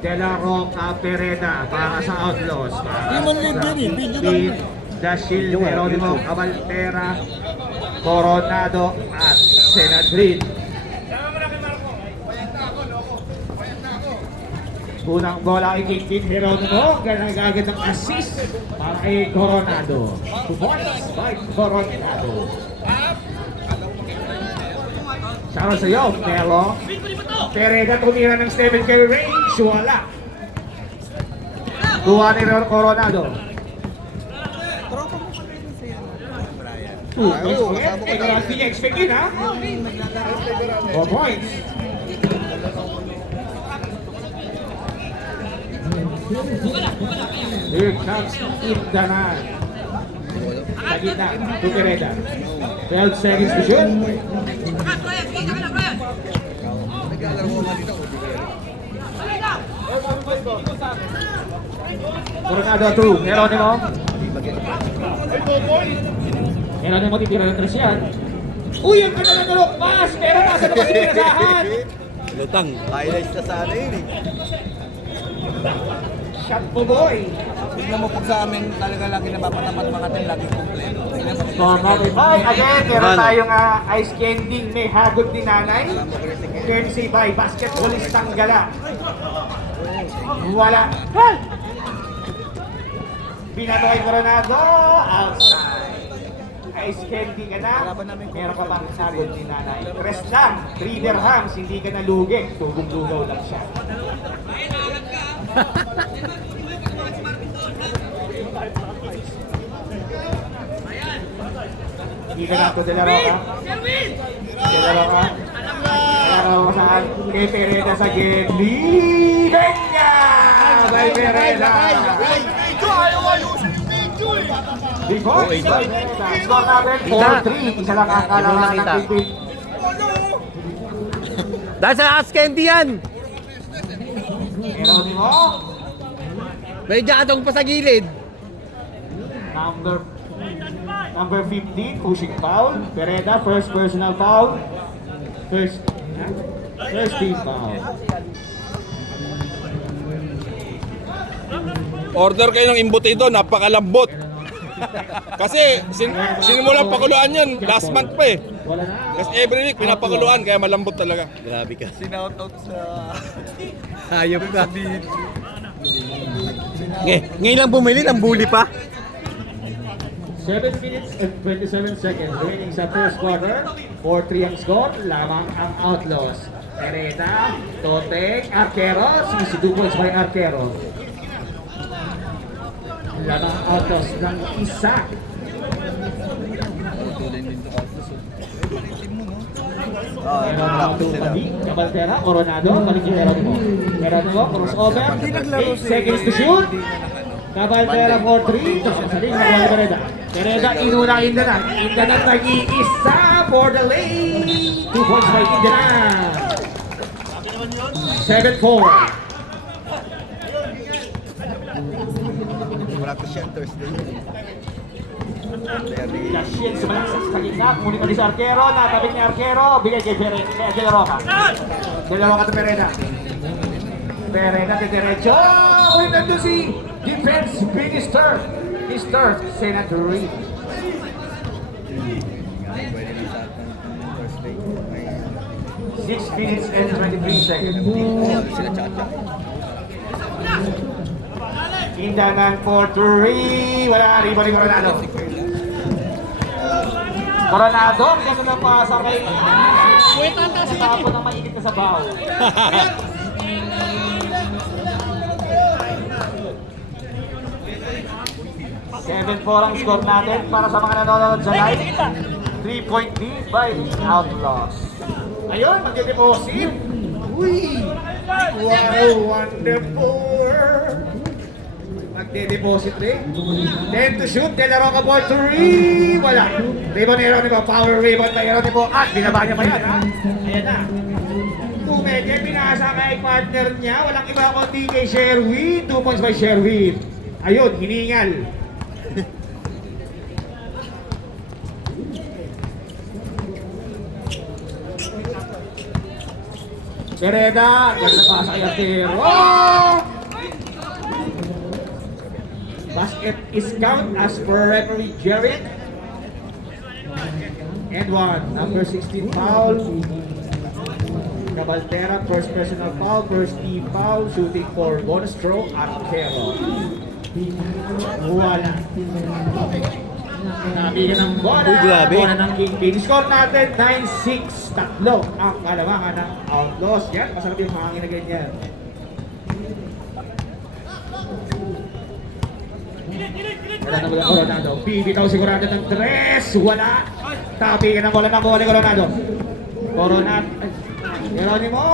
De La Roca Pereda para sa Outlaws. Team Dashil Geronimo Cabaltera, Coronado at Senadrin. Unang bola kay Kingpin Geronimo, ganang gagawin ng assist para kay Coronado. 2 points by Coronado. Saro sa'yo, Melo. Pereda tumira ng 7K range, wala. Kuha ni Coronado. Hindi niya expect yun, ha? 4 points. Here comes Indanan. Sa gitna, to Pereda. 12 seconds to shoot. Coronado 2, Geronimo. Geronimo titira ng 3 yan. Uy, ang ganda ng dalok pass, pero nasa naman yung tirasahan. Lutang. Highlights na sana yun eh. Shot po boy. Tignan mo pag sa amin talaga lagi napapatapat mga team lagi kompleto. Again, meron tayong ice candy, may hagod ni nanay. Courtesy by basketballistang gala. Wala. Binato kay Coronado, outside. Ice candy ka na, meron ka pang hagod ni nanay. Rest lang, 3 dirhams, hindi ka nalugi. Tugong-lugaw lang siya. Hindi ka na ito, De La Roca. De La Roca. De La Roca saan? Kay Pereda sa Gedli. Kanya! By Pereda. Before, by Pereda. Score natin, 4-3. Isa lang ang kalaman ng Kingpin. Dahil sa Ice Candy yan! Geronimo. May atong pa sa gilid. Number 15, pushing foul. Pereda, first personal foul. First team foul. Order kayo ng imbutido, napakalambot. Kasi sinimulang pakuluan yun, last month pa eh. Wala na. Kasi every week pinapakuluan, kaya malambot talaga. Grabe ka. Sinoutout sa... Hayop ka. Ngayon lang bumili ng bully pa. 7 minutes and 27 seconds remaining sa first quarter. 4-3 ang score, lamang ang Outlaws. Pereda, Toteng, Arquero, si Dubois by Arquero. Lamang ang Outlaws ng isa. Cabaltera, Coronado, balik si Geronimo. Geronimo, crossover, 8 seconds to shoot. Cabaltera for 3, saling nakuha ni Pereda. Pereda, inuna Indanan. Indanan nag-iisa for the lane. 2 points by Indanan. 7-4. Wala ko siya Thursday. Yashin sumalaksak sa gitna. Kunin pa sa Arquero. Natabik ni Arquero. Bigay kay De La Roca. De La Roca to Pereda. Pereda de derecho. Uy, nandun si Defense Minister. Mr. Senator Reed. Six minutes and 23 seconds. Indanan for 3. Wala nga riba ni Coronado. Coronado, kasi na pasa kay... Tapos ng mainit na sa baho. 7-4 ang score natin para sa mga nanonood sa live. 3-point lead by the Outlaws. Ayun, magde-deposit. Uy! Wow, wonderful! Magde-deposit rin. 10 to shoot, De La Roca ball 3. Wala. Rebound ni Geronimo, power rebound by Geronimo. At binaba niya pa yan, ha? Ayan na. Tumedye, pinasa kay partner niya. Walang iba kundi kay Sherwin. 2 points by Sherwin. Ayun, hiningal. Pereda, ganda pa sa Artero. Oh! Basket is count as per referee Jared. And one, number 16 foul. Cabaltera, first personal foul, first team foul, shooting for bonus stroke, Artero. Wala. Nabigan ng bola. Uy, grabe. Bola ng Kingpin. Score natin 9-6. Tatlo ang kalamangan ng Outlaws. Yan, masarap yung hangin na ganyan. Wala na bola Coronado. Bibitaw sigurado ng 3. Wala. Tapigan ng bola ng bola Coronado. Coronado. Geronimo.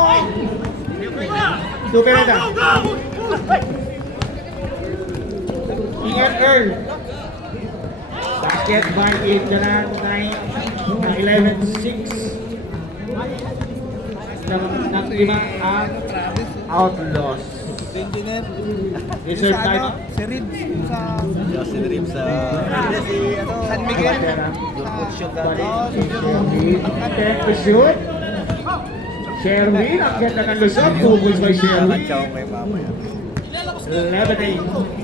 Supereda. Ingat Earl. Basket by Janan 11-6. Nag-lima ang Outlaws. Engineer. Reserve time. Si Rib sa Si Dream sa San Miguel. Attempt to shoot. Sherwin, ang ganda ng lusot. 2 points by Sherwin. Chow kay Papa yan. 11-8.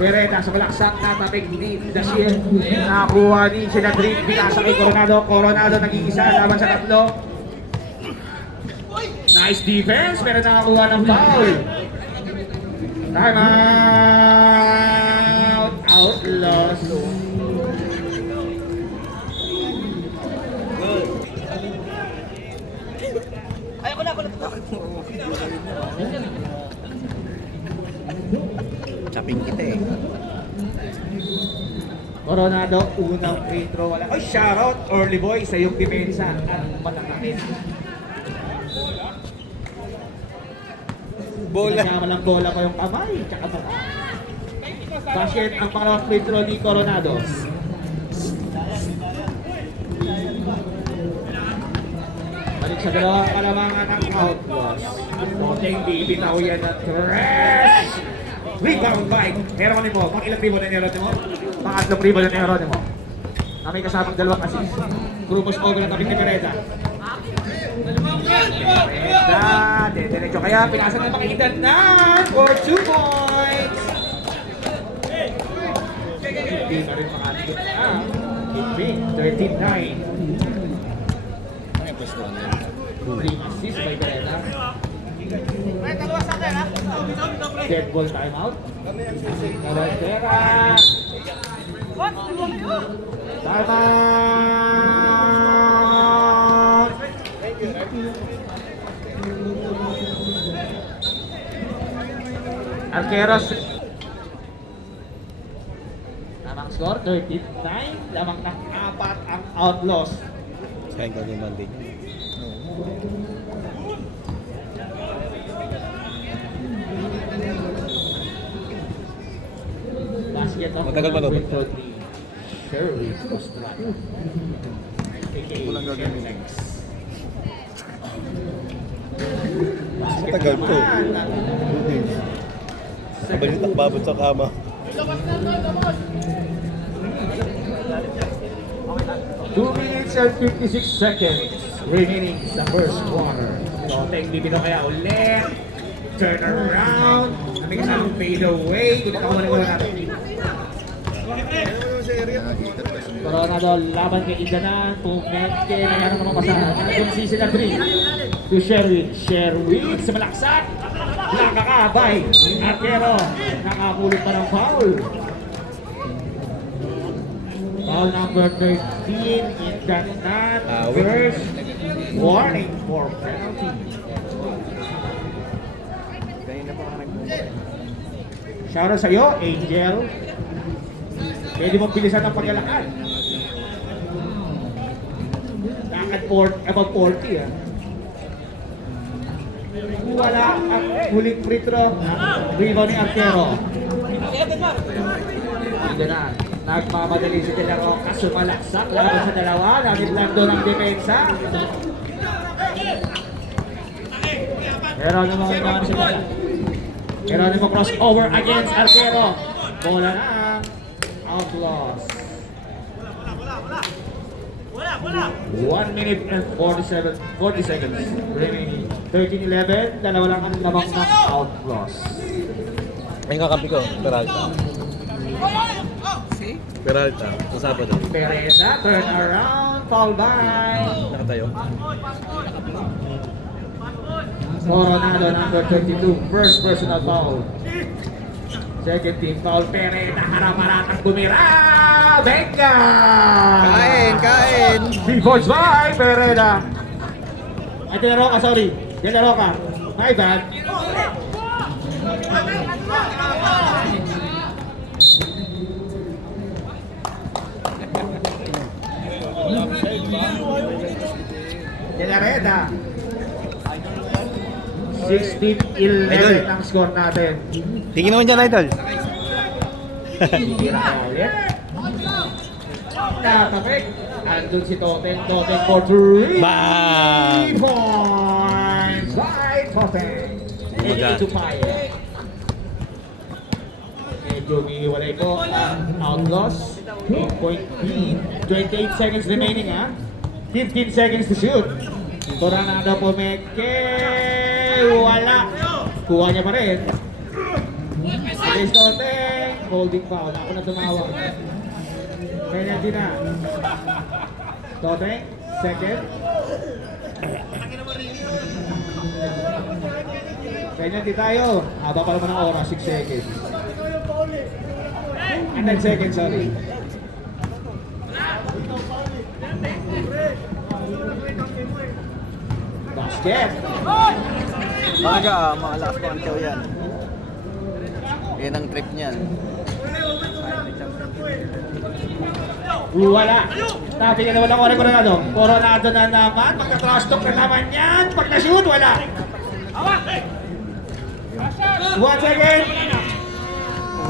Pereda sa balaksak, tatapig ni Dashiel. Nakakuha ni sila Dream. Binasa kay Coronado. Coronado nag-iisa laban sa tatlo. Nice defense, pero nakakuha ng foul. Time out. Outlaws. Chaping kita eh. Coronado, unang free throw. Wala. Ay, shoutout, early boy, sa iyong depensa. At matangakin. Bola. Pinagkamalang bola ko yung kamay, tsaka mukha. Basket ang pangalawang free throw ni Coronado. Balik sa dalawang kalamangan ng Outlaws. Konting bibitaw yan na trash. Rebound by Geronimo. Pang ilang rebound na Geronimo? Pangatlong rebound na Geronimo. Na may kasamang dalawang assist. Grupos over ang tabing ni Pereda. Pereda, diretso kaya pinasa ng Pangilitan na for 2 points. Hindi na rin makaligot na. Kingpin, 13-9. 3 assists by Pereda. Dead ball timeout. Cabaltera. Timeout. Arqueros. Lamang score, 13-9. Lamang ng 4 ang Outlaws. Kain ko ni Monday. Basket of Matagal pa daw. Sherwin Ostrada. Walang gagawin. Next. Matagal to. Sabay babot sa kama. 2 minutes and 56 seconds remaining sa first quarter. So, bibito kaya ulit. Turn around. Kami kasamang fade away. Dito ako maniguro natin. Coronado laban kay Indanan. Pumente. Nangyari naman pasahan. Nagkunsi sila 3. To Sherwin. Sherwin sa malaksak. Nakakabay. Arquero. Nakapulot pa ng foul. Foul number 13. Indanan. First warning for penalty. Shoutout sa iyo, Angel. Pwede mong bilisan ang paglalakad. Lakad above 40 ah. Wala ang huling free throw. Rebound ni Arquero. Hindi na. Nagmamadali si De La Roca. Sumalaksak. Laban sa dalawa. Namit doon ang depensa. Pero ano mga ibangan si bola? Geronimo crossover against Arquero. Bola na ang Outlaws. 1 minute and 40 seconds remaining. 13-11, dalawa lang ang lamang ng Outlaws. Ay kakampi ko, Peralta. Peralta, sa Sabado. Pereza, turn around, foul by Nakatayo. Coronado, number 22, first personal foul. Second team foul, Pereza, harap-haratang bumira! Venga! Kain! 3 points by Pereza. Ay, tinaro ka, sorry. Tinaro ka. My bad. Pinareda. 16-11 ang score natin. Tingin naman dyan, Idol. Tira ulit. Nakapik. Andun si Toten. Toten for 3. Bang! 3 points by Toten. 8-5. Medyo umiiwalay ko ang Outlaws. 8-point lead. 28 seconds remaining ha. 15 seconds to shoot. Coronado Pomeke. Wala. Kuha niya pa rin. Alis Toten. Holding foul. Ako na tumawag. Penalty na. Toten. Second. Penalty tayo. Haba pa naman ang oras. 6 seconds. And 10 seconds, sorry. Basket. Talaga, malakas pa ang tiyaw yan. Yan ang trip niyan. Wala. Sabi ka na walang oras Coronado. Coronado na naman. Magka-trash talk na naman yan. Pag na-shoot, wala. 1 second.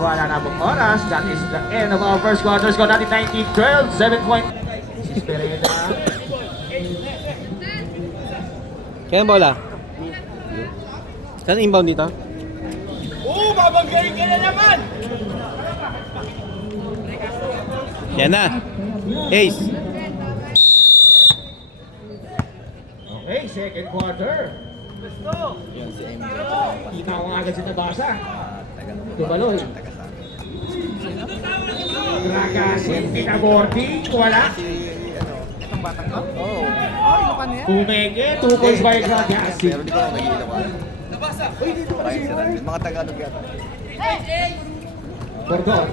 Wala na pong oras. That is the end of our first quarter. Score natin 19-12. 7 point. Si Pereda. Kaya bola? Saan inbound dito? Oo, babanggarin ka na naman! Yan na. Ace. Okay, second quarter. Yan si MJ. Kita ko nga agad si Tabasa. Tubaloy. Ragasin, Pinabordi, wala. Itong batang to? Oo. Pumeke, 2 points by Ragasin. Pero di ko lang nag-iilawan. Parang sila. Mga Tagalog yata. Bordon.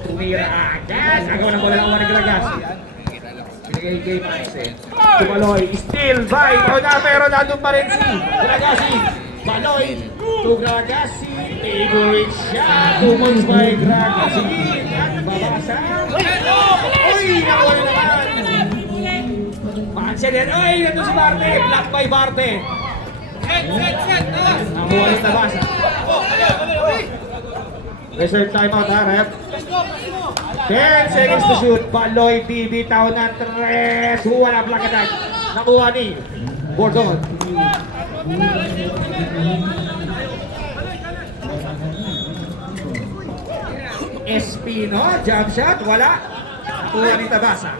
Tumira agad. Agaw ng bola ng Juan Ragasin. Pinagay kay Maxe. Tubaloy, still by. Pero nandun pa rin si Ragasin. Baloy to Ragasin. Favorite shot. 2 points by Ragasin. At babasa. Uy, nakuha na naman. Mansen yan. Uy, nandun si Barte. Block by Barte. Nakuha na Tabasa. Reserve timeout ha, ref. 10 seconds to shoot. Baloy, bibitaw ng 3. Wala block attack. Nakuha ni Bordon. Espino, jump shot, wala. Nakuha ni Tabasa.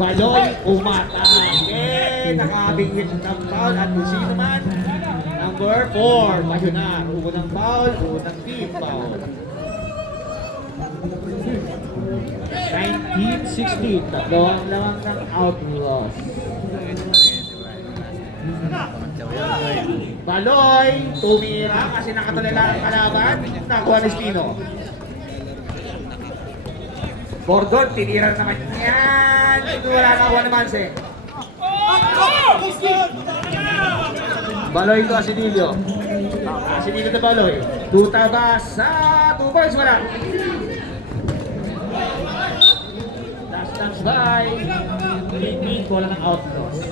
Baloy, umatake. Nakabingit ng foul at kung sino man. Number 4, Bayunar. Unang foul, unang team foul. 19-16, tatlong lamang ng Outlaws. Baloy, tumira kasi nakatulala ang kalaban. Nakuha ni Espino. Bordon, tiniran naman yan. Ito wala nakuha ni Manse. Baloy to Asidilio. Asidilio na Baloy. Tutabasa. 2 points wala. Last touch by Limit. Wala ng Outlaws.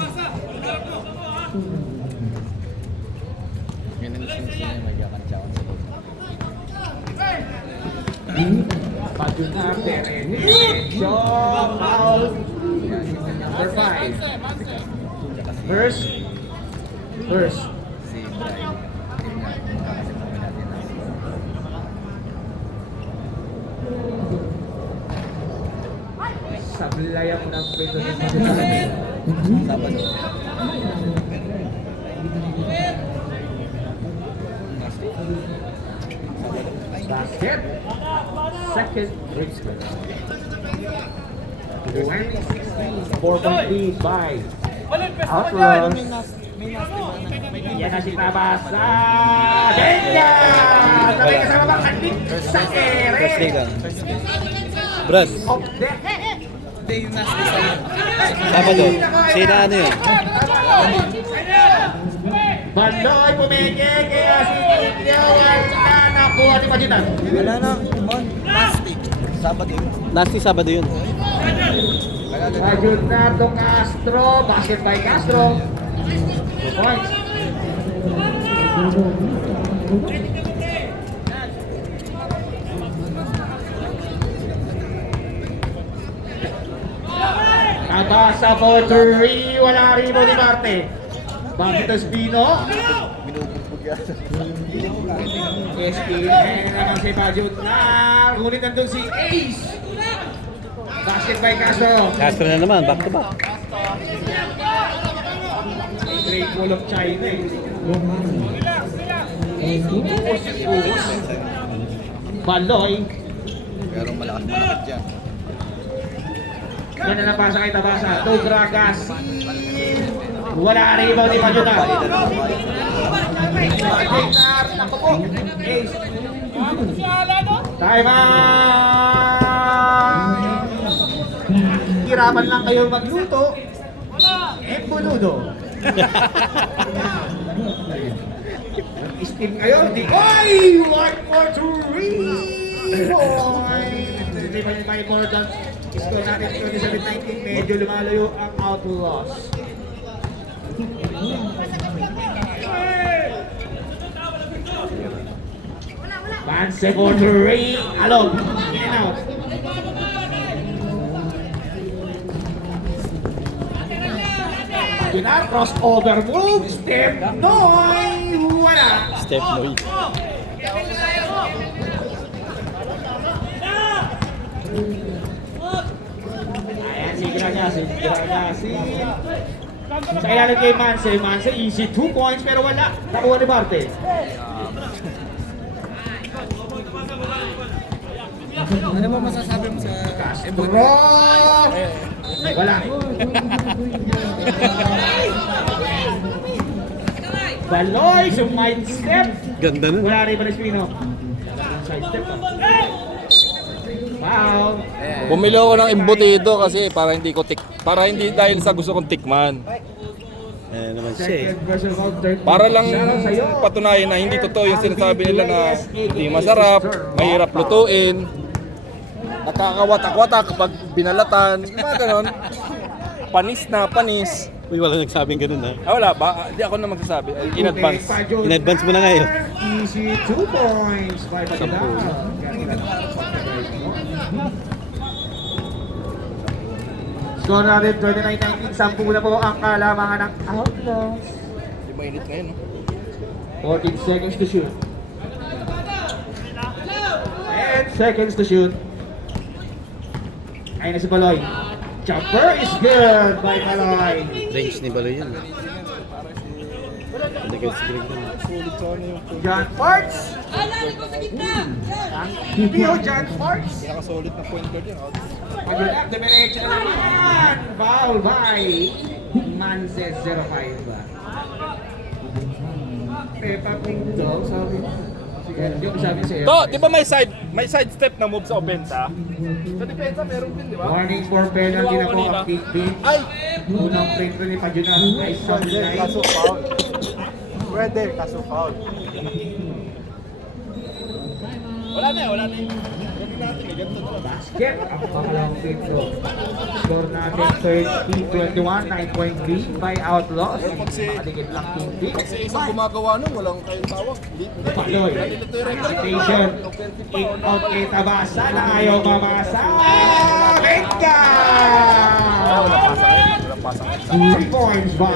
Yan ang sinisi niya. Magyakansyawan sa loob. Pagkuna Perene. Shot out. Number 5. First. Si Brian. Yun nga, kung kakasip namin natin. layap ng pito ng Sabado. basket. Second free score. 4.3 by Outlaws. Yan na si Tabasa. Benja! Sabay kasama bang kandik sa First day ere. lang. Brad, Off deck. Sabado. Sina ano yun? Bandoy pumeke kaya si Tigyo ay nanakuha ni Pajitan. Wala na, on, plastic. Sabado yun. Nasty Sabado yun. Pajunardo Castro, basket by Castro. 2 points. Tabasa for 3, wala rin mo ni Marte. Bakit Espino? Binubugbog yan. Espino naman si Pajunnar. Ngunit nandun si Ace. Basket by Castro. Castro na naman, back to back. Great wall of China eh. Baloy. Pero malakas dyan. Yan na napasa kay Tabasa. Tugragas. Wala rin ibaw ni Pajuta. Time out! Hirapan lang kayo magluto. Emboludo. Steam kayo. Di oy! 1 more to read! Hindi pa may more than score natin 27-19. Medyo lumalayo ang Outlaws. Manse for three. Alone. In and out. Pinar, crossover move. Step Noy. Wala. Step Noy. Ayan, sigira niya. Sa ilalim kay Manse. Manse, easy 2 points pero wala. Nakuha ni Marte. Ano mo masasabi mo sa Rock! Wala. Baloy, side step. Ganda nun. Wala rin Espino. Side step. Foul. Bumili ako ng embutido kasi para hindi dahil sa gusto kong tikman. Eh naman siya eh. Second version of third. Para lang Sa'yo. patunayan na hindi totoo yung sinasabi nila na hindi masarap, mahirap lutuin, nakakawatak-watak kapag binalatan, mga ganon. Panis na panis. Uy, wala nagsabing ganun ha. Wala ba? Hindi ako na magsasabi. In advance. In advance mo na ngayon. Easy 2 points by Pagdal. Score natin 29-19. 10 na po ang kalamangan ng Outlaws. Hindi mainit ngayon. No? 14 seconds to shoot. 10 seconds to shoot. Ayun na si Baloy. Jumper is good by Baloy. Range ni Baloy yan. Hindi ko siguro yun. John Parts. Ang video John Parts. Pinaka-solid na point guard yun. Pag-ulap, demirecho na naman. Foul by Manse 05. Peppa Pink daw, sabi. Sige, yung sabi sa'yo. To, di ba may side step na move sa opensa? Sa depensa meron din, di ba? Warning for penalty na po ang kick beat. Ay! Unang free throw ni Pajunas ay Sunday. foul. Pwede, kaso foul. Wala na yun. Gawin natin eh, ganito na lang. Basket ang pangalawang free throw. Score natin 30-21, 9-point lead by Outlaws. Makadikit lang team pick. Kasi isang gumagawa nun, walang kayong tawag. Paloy. Station. Kick out kay Tabasa na ayaw mabasa. Venga! 3 points by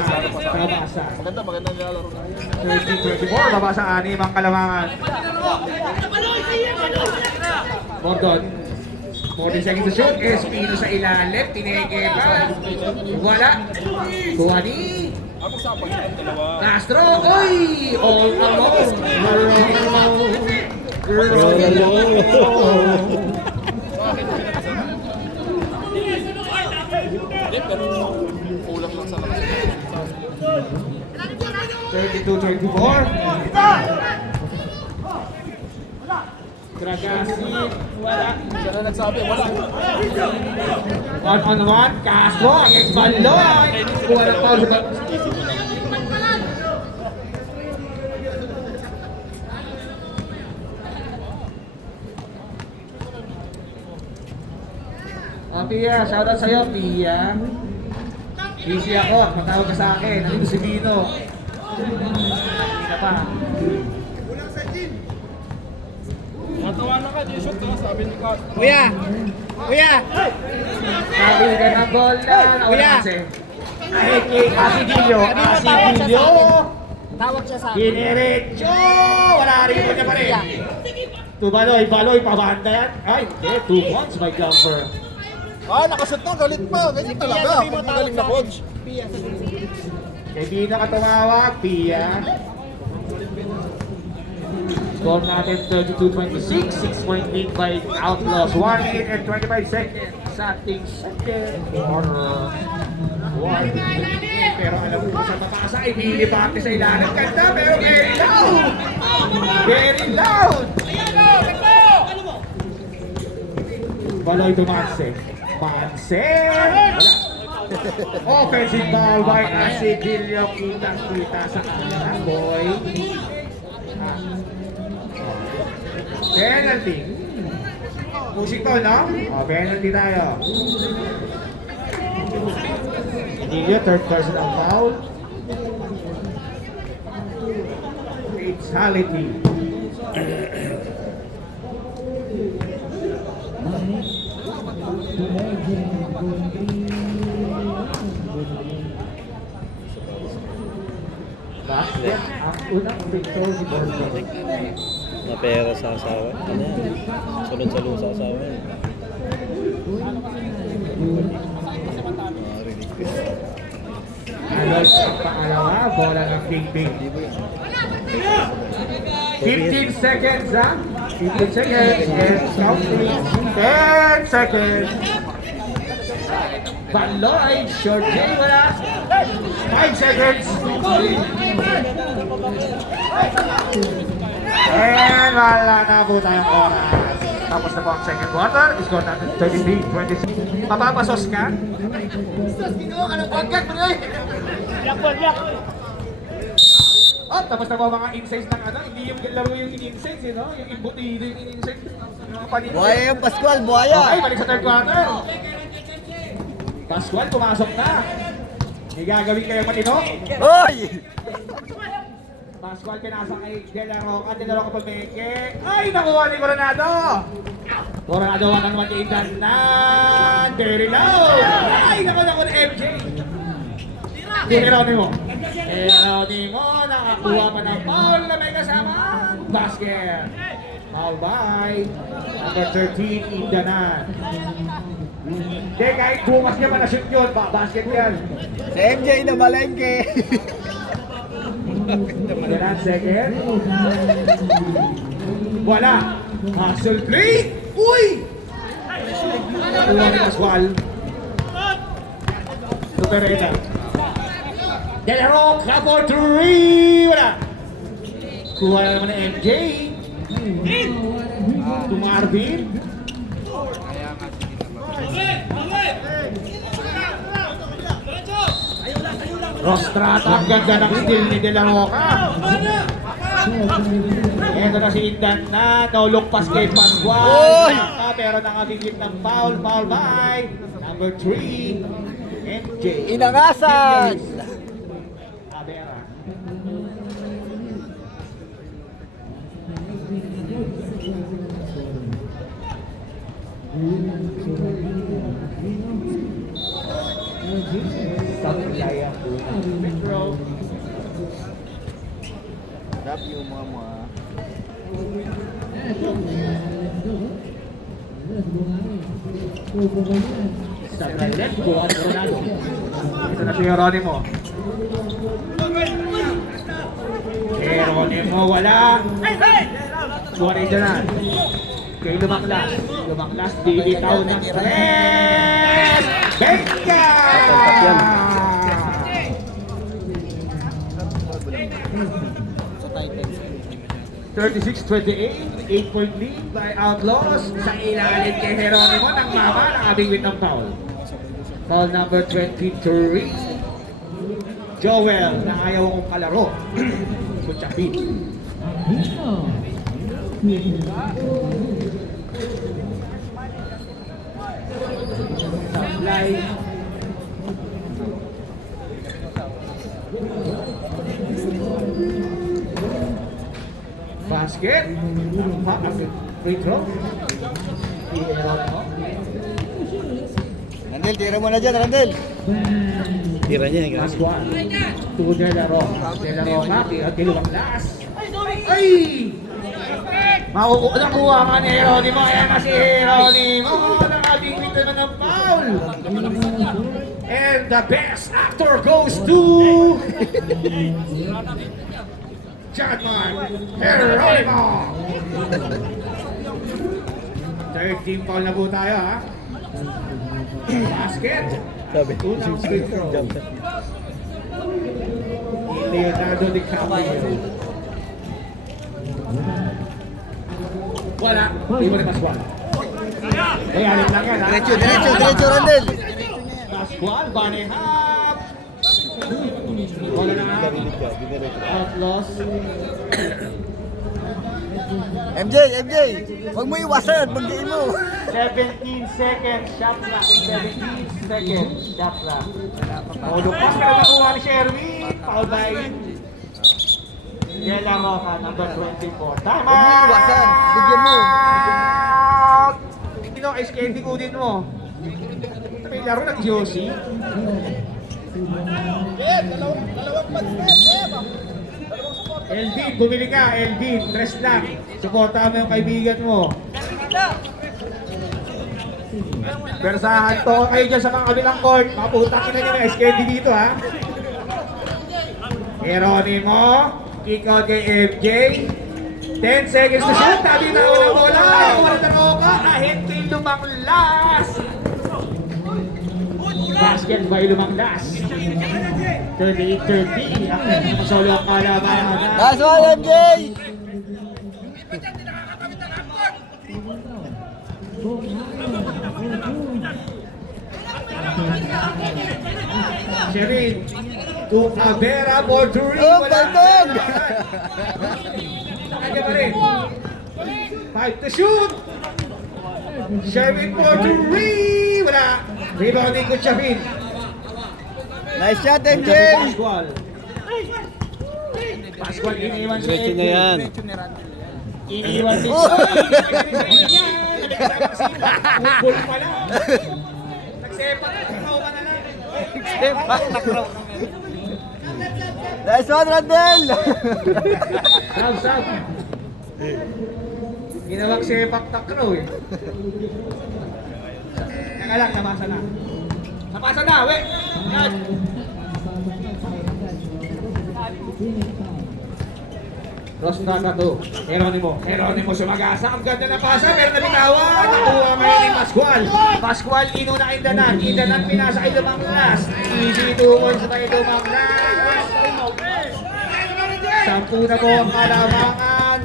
Tabasa. Maganda nilalaro na. 13-24, Tabasa 6 ang kalamangan. Bordon. 40 seconds to shoot. Espino sa ilalim. Tineke pa. Wala. Tuwani. Castro. Oy! All alone. Roll alone. Kulang lang sa lakas. 32-24. Dragasi. Wala. Siya na nagsabi, wala. 1-on-1. Castro. Against Baloy. Kuha ng foul sa Pia, shoutout sa'yo, Pia. Busy ako at matawag ka sa akin. Nandito si Bino. Isa pa. Matawanan ka, G-shoot ka, sabi ni Kat. Kuya! Kuya! Sabi ka ng ball down. Kuya! Asigilyo. Asigilyo. Tawag siya sa akin. Diniretso. Wala rin po niya pa rin. Baloy, Baloy, pabanda yan. Ay, 2 points by Jumper. Ah, nakashoot na, galit pa. Ganyan talaga. Pag magaling na coach. Kay Bina ka tumawag, Pia. Score natin 32-26, 6-point lead by Outlaws. 1 minute and 25 seconds sa ating second quarter. Pero alam mo sa mataas ay nilibate sa ilalim. Ganda pero very loud! Very loud! Baloy to Manse. Manse! Wala. Offensive ball by Asigilyo. Kitang-kita sa kanya, boy. Penalty. Music to, no? Penalty tayo. Asigilyo, third personal foul. Fatality. Basket, ang unang victor si Borges. Na pera sa asawa. Ano yan? Sunod-salong sa asawa yan. Alos ang pangalawa, bola ng Big Big. 15 seconds, ha? 15 seconds, and count please. 10 seconds. Baloy, short game, wala. 5 seconds. And wala na po tayong oras. Tapos na po ang second quarter. Score natin 33-26. Papapasos ka? Oh, tapos na po mga insights ng ano, hindi yung laro yung in-insights, you know? Yung imbutido yung in-insights. Yung panito. Buhaya yung Pascual, buhaya! Okay, balik sa third quarter. Pascual, pumasok na. May gagawin kayo matino? Hoy! Pascual, pinasok kay De La Roca Pameke. Ay, nakuha ni Coronado! Coronado, 1-on-1 kay Danan. Very low! Ay, nakuha ni MJ. Geronimo. Geronimo, nakakuha pa ng foul na may kasama. Basket. Foul by number 13, Danan. Hindi, kahit bukas niya pa na-shoot yun, basket yan. Si MJ na malengke! Danan, second. Wala. Hustle play. Uy! Nakuha ni Pascual. Supereta. De La Roca for 3. Wala. Kuha na naman ng MJ. To Marvin. Rostrata, ang ganda ng steal ni De La Roca. Ito na si Indan na, no look pass kay Pascual. Pero nakabigit ng foul by number 3, MJ. Inangasan! Abera. Sablaya po. Metro. Love you, mama. Sa left, buwan Coronado. Ito na si Geronimo. Geronimo, wala. Buwan Indianan. Kay Lumanglas. Lumanglas, bibitaw ng tres. Benga! 36-28, 8-point lead by Outlaws sa ilalim kay Geronimo ng mama ng abingwit ng foul. Foul number 23, Joel na ayaw kong kalaro. Kutsapin. Supply. Basket. Free throw. Randel, tira mo na dyan, Randel. Tira niya yung Last one. To De La Roca. De La Roca. Kilawang last. Ay! Nakuha ka ni Geronimo. Ayan na si Geronimo. Nakabingwit naman ng foul. And the best actor goes to John Mark Geronimo. Third team foul na po tayo, ha? Basket. Sabi, Unang free throw. Leonardo DiCaprio. Wala. Hindi mo na Pascual. Bayanin lang yan, ha? Diretso, Randel. Pascual, bunny hop. Wala na nga. Outlaws. MJ, huwag mo iwasan, mag-game mo. 17 seconds, shot clock. 17 seconds, shot clock. Lupas ka na nakuha ni Sherwin. Foul by De La Roca, number 24. Time Huwag mo iwasan, bigyan mo. out! Sino ay candy ko din mo? May laro ng Josie. Elvin, bumili ka, Elvin. Tres lang. Suportahan mo yung kaibigan mo. Persahan to kayo dyan sa mga kabilang court. Maputakin na nyo na SKD dito, ha. Geronimo. Kick out kay FJ. 10 seconds to shoot. Tabi na ako ng bola. Wala na Roca. Kahit kay Lumanglas. Basket by Lumanglas. 38-30. Ang solo ang kalaban. That's all, MJ. Sherin. To Avera Borduri. Oh, bandog! Kanya pa rin. 5 to shoot. Sherwin Borduri. Wala. Rebounding ko Chavin. Nice shot, MJ. Pascual. Pascual iniwan si Diretso na yan. Iniwan si Oh! Football pala. Nagsepak. Nakawa na lang. Nice one, Randel. Sab. Ginawang sepak takraw eh. Teka lang, nabasa na. Nabasa na, we! Yan! Cross na to. Geronimo sumagasa. Ang ganda na pasa, pero nabitawan. Nakuha ngayon ni Pascual. Pascual, inuna Indanan. Indanan pinasa kay Lumanglas. Easy 2 points kay Lumanglas. 10 na po ang kalamangan.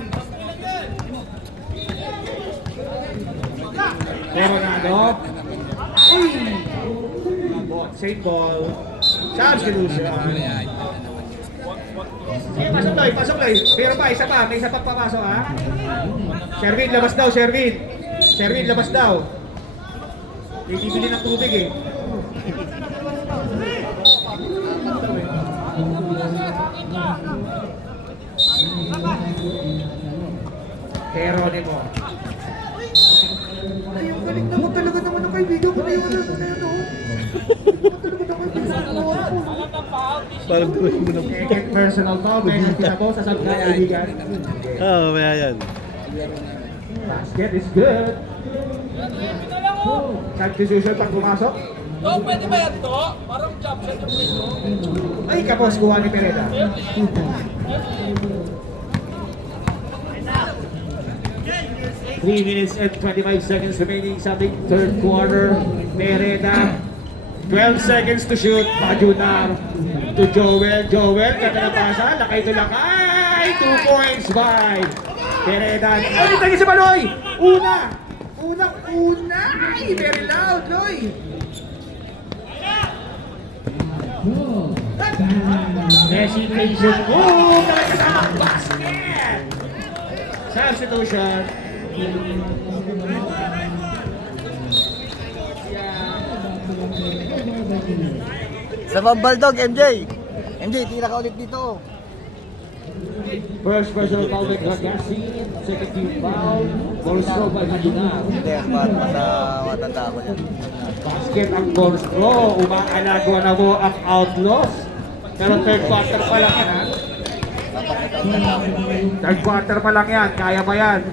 Coronado. Uy! Save ball. Substitution. Sige, pasok Loy. Pero pa, isa pa. May isa pang papasok, ha? Sherwin, labas daw, Sherwin. Sherwin, labas daw. Bibili ng tubig, eh. Geronimo. Ay, ang galing naman talaga naman ng kaibigan ko na yun. Parang tuloy mo na. Second personal foul. May nakita po sa sabi ng kaibigan. Oo, maya yan. Basket is good. Substitution pag pumasok. Oh, pwede ba yan to? Parang jump shot yung play mo. Ay, kapos, kuha ni Pereda. Three minutes and 25 seconds remaining sa ating third quarter. Pereda, 12 seconds to shoot. Pajunar to Joel. Joel, ganda na pasa. Lakay to lakay. 2 points by Pereda. Ay, tagin si Baloy! Una! Ay, very loud, Loy! Hesitation move! Nakakasamang basket! Substitution. Sa Baldog, MJ. MJ, tira ka ulit dito. First personal foul by Gagasi. Second team foul. Ball stroke by Hajunar. Hindi, matanda ako yan. Basket ang ball stroke. Umaanagawa na mo ang Outlaws. Pero third quarter pa lang yan, ha? Third quarter pa lang yan. Kaya ba yan?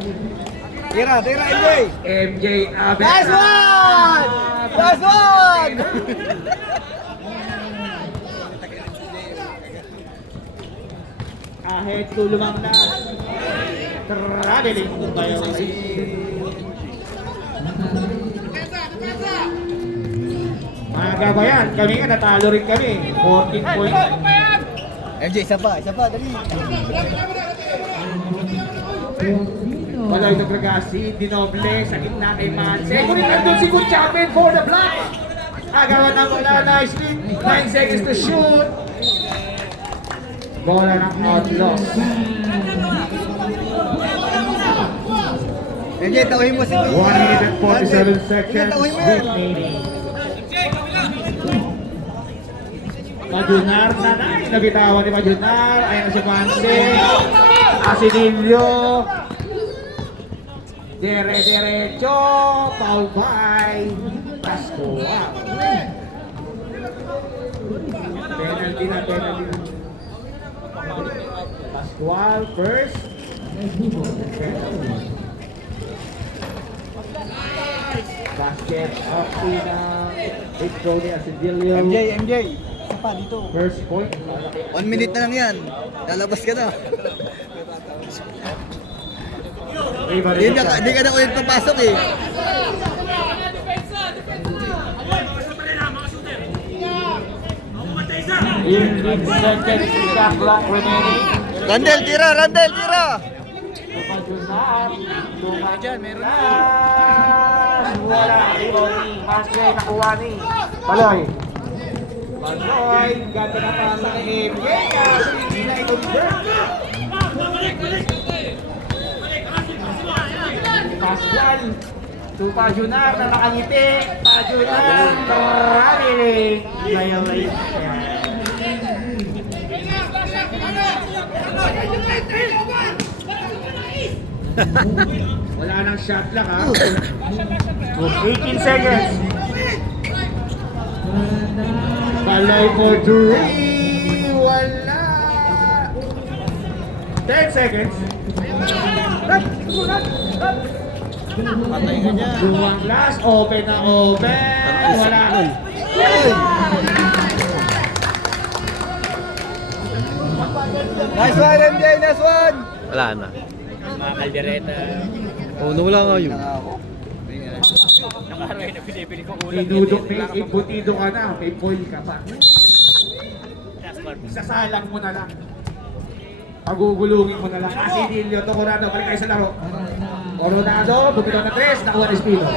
Tira, MJ. MJ Abel. Nice one! Nice one! Ahit tulumang na. Traveling kung kayo. Maga ba yan? Kami nga natalo rin kami. 14 points. MJ, isa pa, dali. Wala yung Gagasi. Dinoble sa gitna kay Manse. Ngunit nandun si Kuchapen for the block. Agawan na wala na. 9 seconds to shoot. Bola ng Outlaws. MJ, tawin mo si 1 minute and 47 seconds Tawin mo yan. remaining. Majunar na na. Nabitawan ni Majunar. Ayan na si Manse. Asinilio. Diretso. Foul by Pascual. Penalty na. Pascual first. Basket up to Tony Asinilio. MJ, isa pa dito. First point. 1 minute na lang yan. Lalabas ka na. Hindi ka na ulit papasok eh. In seconds, shot clock remaining. Randel, tira! Dyan, meron na. Wala, Ronnie. Masway, nakuha ni Baloy. Baloy, ganda na pasa kay MJ. Hindi na i-convert. Pascual. To Pajunar na nakangiti. Pajunar. Traveling. Violation. Wala nang shot clock, ha? 18 seconds. Balay for three. Wala. 10 seconds. Patay ka niya. Duwang last. Open na open. Wala. Nice one, MJ! Nice one! Wala na. Mga kaldereta. Oh, nawala nga yun. Nakaroon na pinipili ko ulam. Idudok may imputido ka na. May foil ka pa. Isasalang mo na lang. Pagugulungin mo na lang. Asinilio to Coronado. Balik kayo sa laro. Coronado. Bumitaw na 3. Nakuha ni Espino.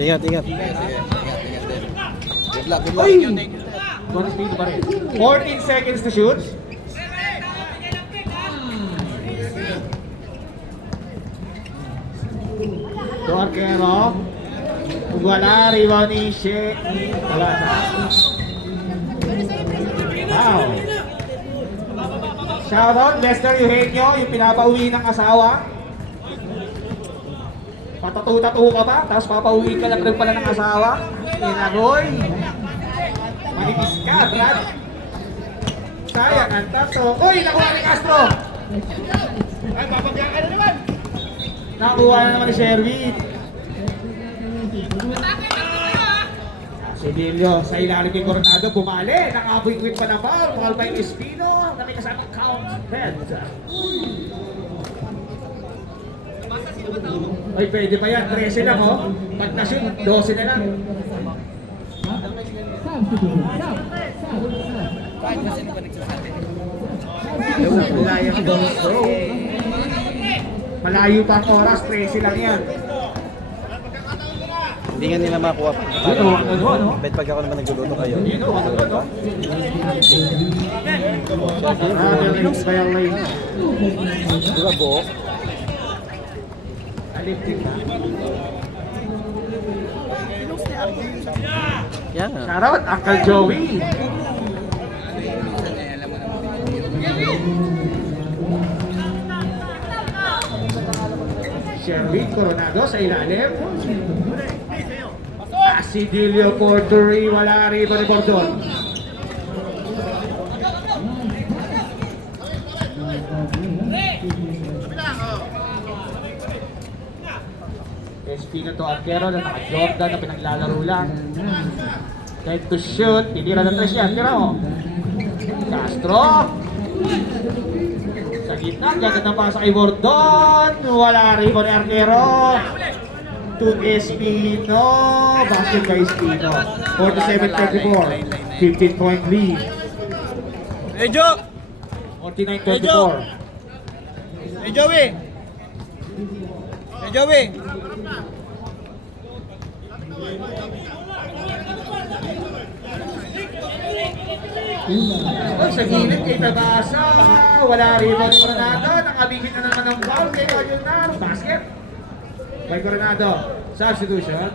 Ingat. Good luck. Ay! Nakuha ni Espino pa rin. 14 seconds to shoot. To Arquero. Kung wala, rebound ni Shea. Wala na. Wow. Shoutout, Lester Eugenio, yung pinapauwi ng asawa. Patatu-tatu ka ba? Tapos papauwi ka lang rin pala ng asawa. Inagoy. Manipis ka, Brad. Sayang ang tato. Uy, nakuha ni Castro. Nakuha na naman ni Sherwin. Sedillo sa ilalim ni Coronado, bumali. Nakabuy-quit pa ng foul. Foul by Espino na may kasamang count. Red. Ay, pwede pa yan. 13 lang, oh. Pag na-shoot, 12 na lang. Malayo pa ang oras, 13 lang yan. Hindi nga nila makuha pa. Ano? Bet pag ako naman nagluluto kayo. Links ba yung lane? Di ba buo? Alipin na. Yan nga. Shoutout, Uncle Joey. Sherwin Coronado sa ilalim. Asidilio Portory, wala rin ni Bordon. Espino to Arquero na naka-Jordan na pinaglalaro lang. Time to shoot, titira na 3 yan. Tira mo. Castro. Sa gitna, gagad na pa sa kay Bordon. Wala rin ni Arquero. To Espino. Basket by Espino. 47-34. 15-point lead. Hey, Joe! 49-24. Hey, Joey! Hey, Joey! Oh, sa gilid kay Tabasa. Wala rin ni Coronado. Nakabigit na naman ng foul kay Oyunar. Basket. By Coronado. Substitution.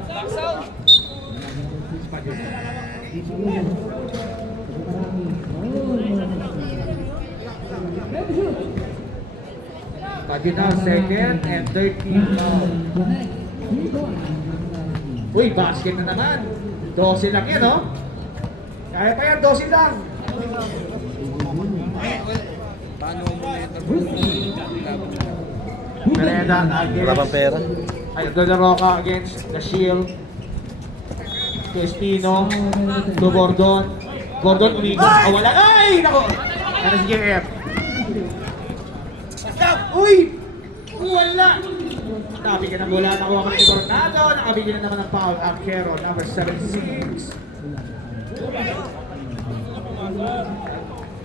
Paginaw second and 13 now. Uy, basket na naman. 12 lang yan, oh. Kaya pa yan, 12 lang. Mereda Wala pang against, pera. ay, Dolaroca against the Shield. To Espino, to Gordon. Gordon umigos, wala. Ay, nako! Ano si JF? Uy! Wala! Nakabigyan ng bola, nakuha ka ni Coronado. Nakabigyan na naman ng foul, Arquero, number 76.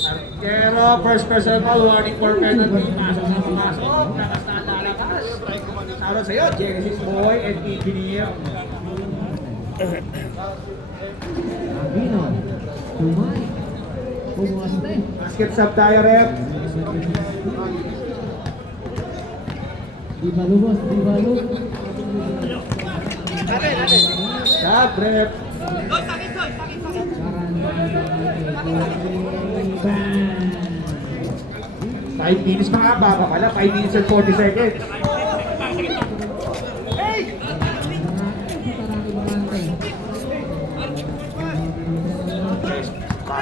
Arquero, first personal foul, warning for penalty. Pasok na pumasok, lakas na lalakas. Shoutout sa'yo, Genesis Boy and Engineer. Basket sub tayo, rep. Sub, rep. 5 minutes pa nga, baka pala. 5 minutes and 40 seconds.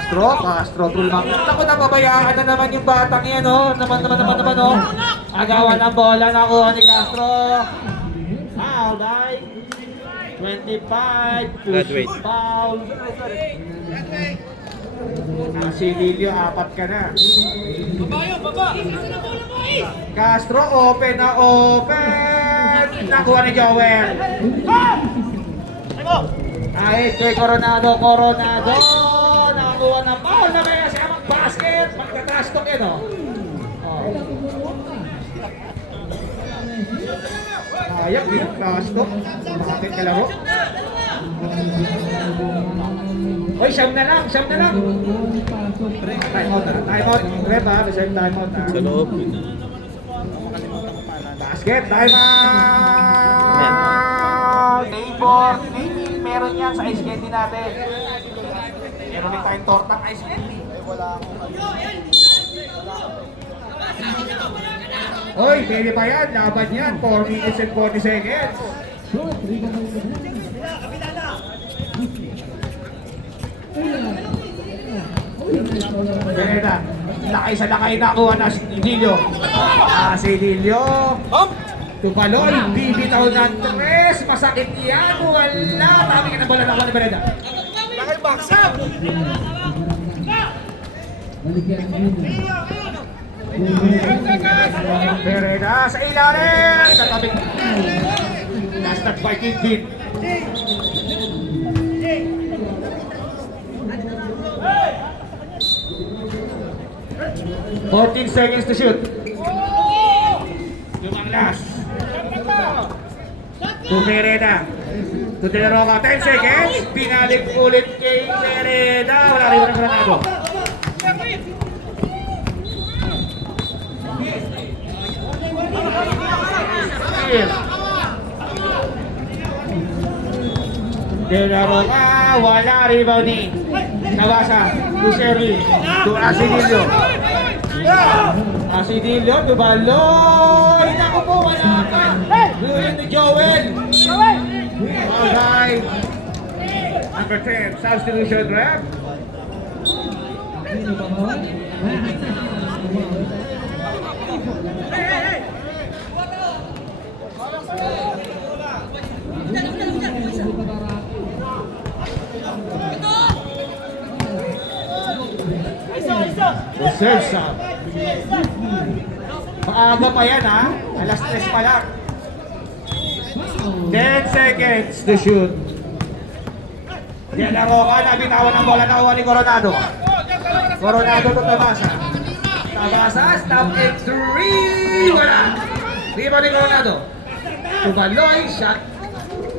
Castro, Trulman. Ako, napabayaan na naman yung batang yan, oh. Naman, oh. Agawan ng bola, nakuha ni Castro. Foul by 25. Graduate. Foul. Sililio, 4 ka na. Castro, open na open. Nakuha ni Joel. Kahit kay Coronado. Nakakuha ng foul na may kasamang basket. Magtatrash talk yun, oh. Ayak, yung trash talk. Bakit kalaro? Hoy, siyam na lang. Time out. Rep, ha? Reserve time out, ha? Sa loob. Basket, time out! Neighbor, meron yan sa ice candy natin. Meron din tayong tortang ice candy. Hoy, pwede pa yan. Laban yan. 4 minutes and 40 seconds. Beneda. Lakay sa lakay nakuha na si Dilio. Si Dilio. Tupaloy, bibitaw ng tres. Masakit yan. Wala. Tami ka na bola na ni Bereda. Bereda sa ilalim. Tatabing. Last touch by Kingpin. Hey! 14 seconds to shoot. Lumanglas. To Bereda. To De La Roca. 10 seconds. Binalik ulit kay Bereda. Wala rin ng Granado. De La Roca. Wala rebounding. Nabasa. To Sherry. To Asidillo. Asidillo. To Baloy. Naku po. Wala ka. Luhin ni Joel. Alright. Number 10. Substitution rep. Reserve sub. Maaga pa yan ha. Alas 3 pa lang. 10 seconds to shoot. De La Roca, nabitawan ng bola, nakuha ni Coronado. Coronado to Tabasa. Tabasa, stop and 3. Wala. Rebound ni Coronado. Tubaloy, shot.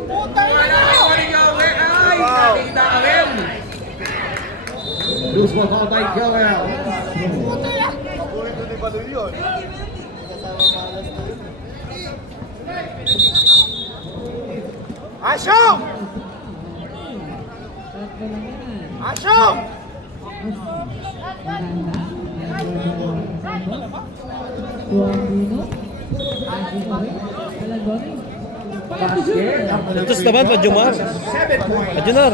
Wala, nakuha ni Joel. Ay, nakita ka rin. Loose ball foul by Joel. Asyong! Asyong! Basket. Terus naman, Pak Jumar. 7 points. Pak Junar.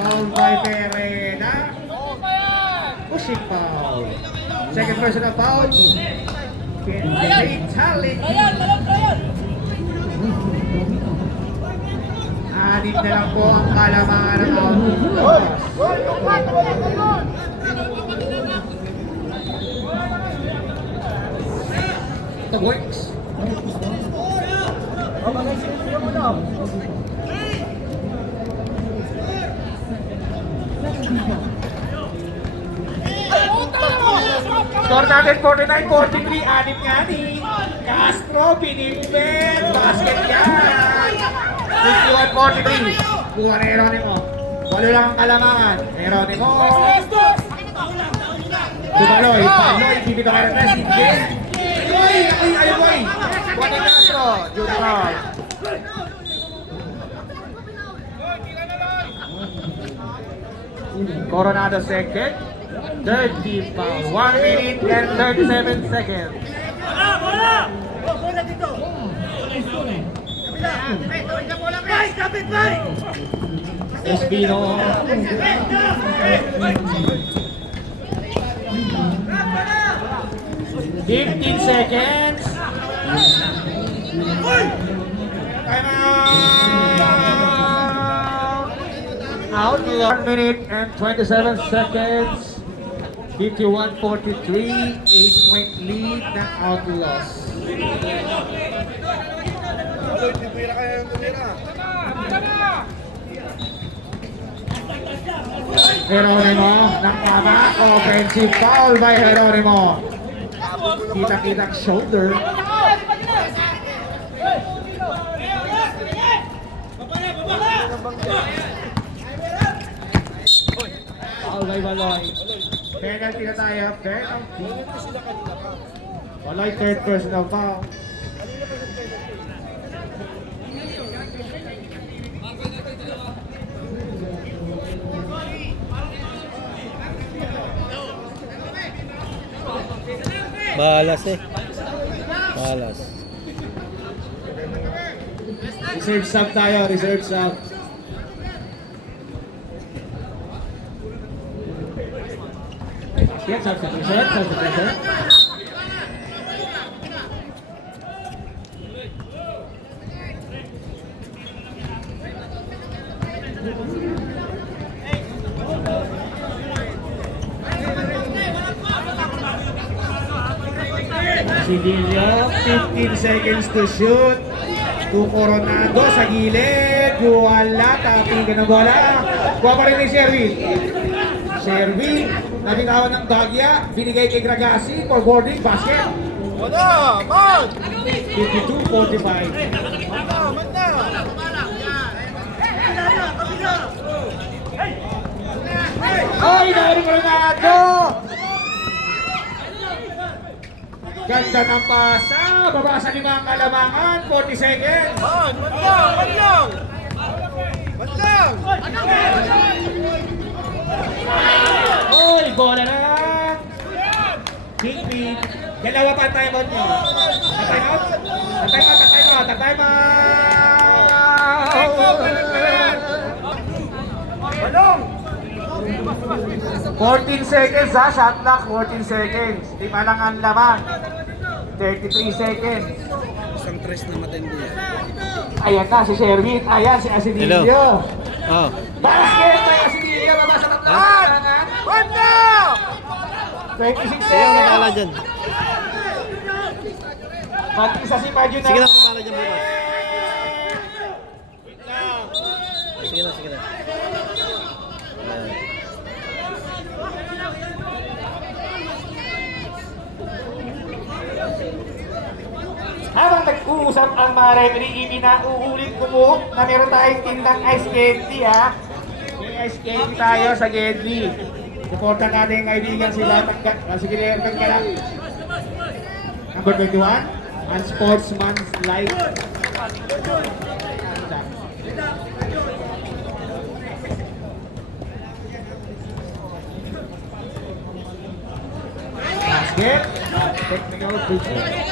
Foul by Perena. Pushing foul. Second personal foul. Fatality. Anim na lang po ang kalamangan ng Outlaws. Ito works. Score natin 49-43, anim nga ni Castro, pinipit, basket yan. 51-43, kuha ni Jeronimo. Walo lang ang kalamangan. Jeronimo. Tubaloy, Paloy, bibito ka rin na si Jay. Ay, boy. Kuha ni Castro, Junior. Coronado second. 30 pa. 1 minute and 37 seconds. Espino. 15 seconds. Time out. 1 minute and 27 seconds. 51-43, 8-point lead ng Outlaws. Jeronimo ng tama, offensive foul by Jeronimo. Kita-kita ang shoulder. Foul by Baloy. Penalty na tayo, penalty. Baloy, third personal foul. Balas eh. Balas. Reserve sub tayo, reserve sub. Yan, substitution, substitution. Sibilio, 15 seconds to shoot. To Coronado sa gilid. Wala, tapping ka na bola. Kuha pa rin ni Sherwin. Sherwin, nabitawan ng Dagya. Binigay kay Gragasi for boarding basket. Wala! Man! 52-45. Ay, narin Coronado! Ganda ng pasa. Baba sa 5 kalamangan. 40 seconds. Man! Bandang! Bandang! Bandang! Oy, bola na. Kingpin. Dalawa pa time out nyo. Time out? Time out, time out, time out. Balong! 14 seconds ha, shot clock, 14 seconds. Di pa lang ang laman. 33 seconds. Isang tres na matindi. Ayan na si Sherwin, ayan si Asidilio. Oh. Basket by Asidilio, baba sa tatlo. Bandang! 26 Sige na pala seconds. dyan. Mag-isa si Padyo na. Sige na pala dyan bukas. Sige na, sige na. Ayan. Habang nag-uusap ang mga referee, iminauulit ko po na meron tayong tindang ice candy ha. May ice candy tayo sa Gedli. Supportan natin yung kaibigan sila. Sige, tagka lang. Number 21, Unsportsman's Life. Basket. Technical free throw.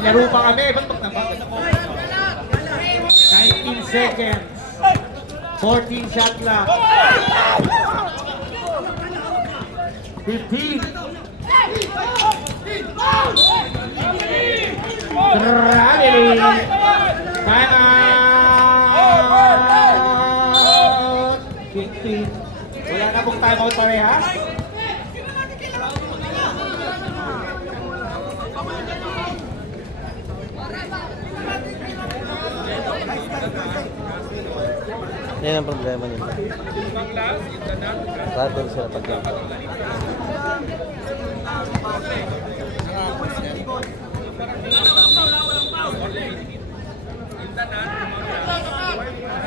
Laro pa kami, ba't nabakas ako? 19 seconds. 14 shot clock. 15. Traveling. Time out. 15. Wala na pong time out parehas. Yan ang problema nila. Rattle sila pag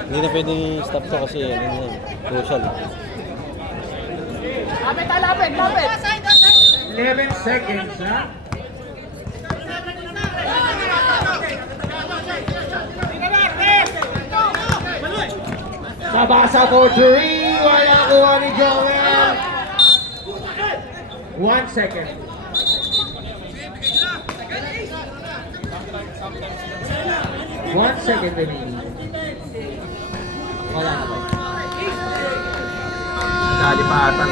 hindi na pwedeng stop to kasi ano yan, crucial. 11 seconds, ha? Nabasa for 3. Wala kuha ni Joel. 1 second. 1 second remaining. Wala na ba? Nalipatan.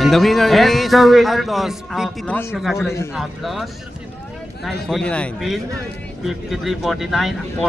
And the winner And is the winner Outlaws, is Outlaws. 53-48. Congratulations, Outlaws. Nice 49. 53-49 for